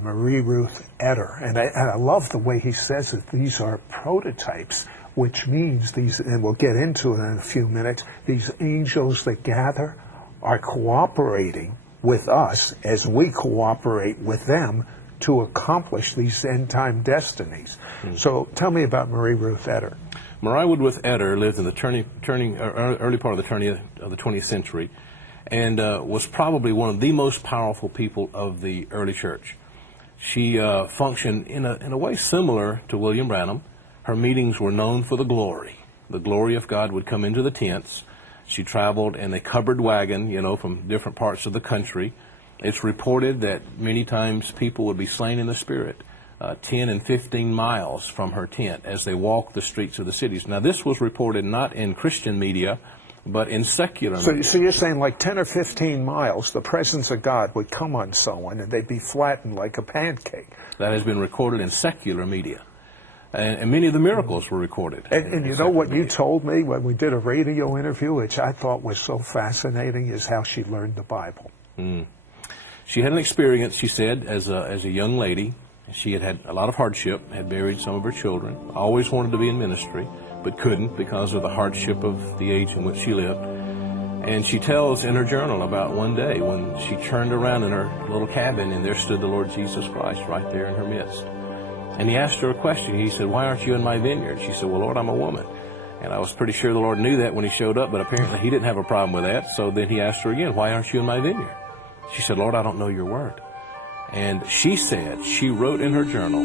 Marie Ruth Etter, and I love the way he says it. These are prototypes, which means these, and we'll get into it in a few minutes, these angels that gather are cooperating with us as we cooperate with them to accomplish these end-time destinies. So tell me about Marie Ruth Etter. Marie Woodworth-Etter lived in the early part of the 20th century, and was probably one of the most powerful people of the early church. She functioned in a way similar to William Branham. Her meetings were known for the glory. The glory of God would come into the tents. She traveled in a covered wagon, from different parts of the country. It's reported that many times people would be slain in the spirit, 10 and 15 miles from her tent as they walked the streets of the cities. Now, this was reported not in Christian media, but in secular media. So you're saying like 10 or 15 miles, the presence of God would come on someone and they'd be flattened like a pancake. That has been recorded in secular media. And many of the miracles were recorded. And you know what you told me when we did a radio interview, which I thought was so fascinating, is how she learned the Bible. She had an experience, she said, as a young lady. She had a lot of hardship, had buried some of her children, always wanted to be in ministry, but couldn't because of the hardship of the age in which she lived. And she tells in her journal about one day when she turned around in her little cabin and there stood the Lord Jesus Christ right there in her midst. And he asked her a question. He said, "Why aren't you in my vineyard?" She said, "Well, Lord, I'm a woman." And I was pretty sure the Lord knew that when he showed up, but apparently he didn't have a problem with that. So then he asked her again, "Why aren't you in my vineyard?" She said, "Lord, I don't know your word." And she said, she wrote in her journal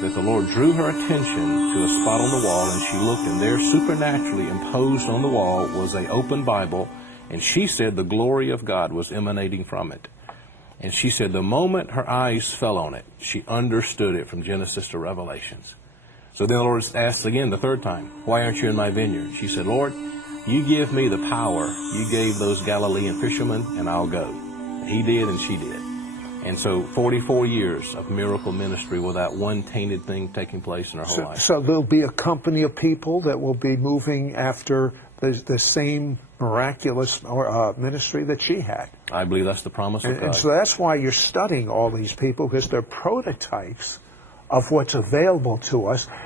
that the Lord drew her attention to a spot on the wall, and she looked, and there supernaturally imposed on the wall was an open Bible, and she said the glory of God was emanating from it. And she said the moment her eyes fell on it, she understood it from Genesis to Revelations. So then the Lord asked again the third time, "Why aren't you in my vineyard?" She said, "Lord, you give me the power you gave those Galilean fishermen, and I'll go." He did, and she did. And so 44 years of miracle ministry without one tainted thing taking place in her whole life. So there'll be a company of people that will be moving after the same miraculous ministry that she had. I believe that's the promise of God. And so that's why you're studying all these people, because they're prototypes of what's available to us.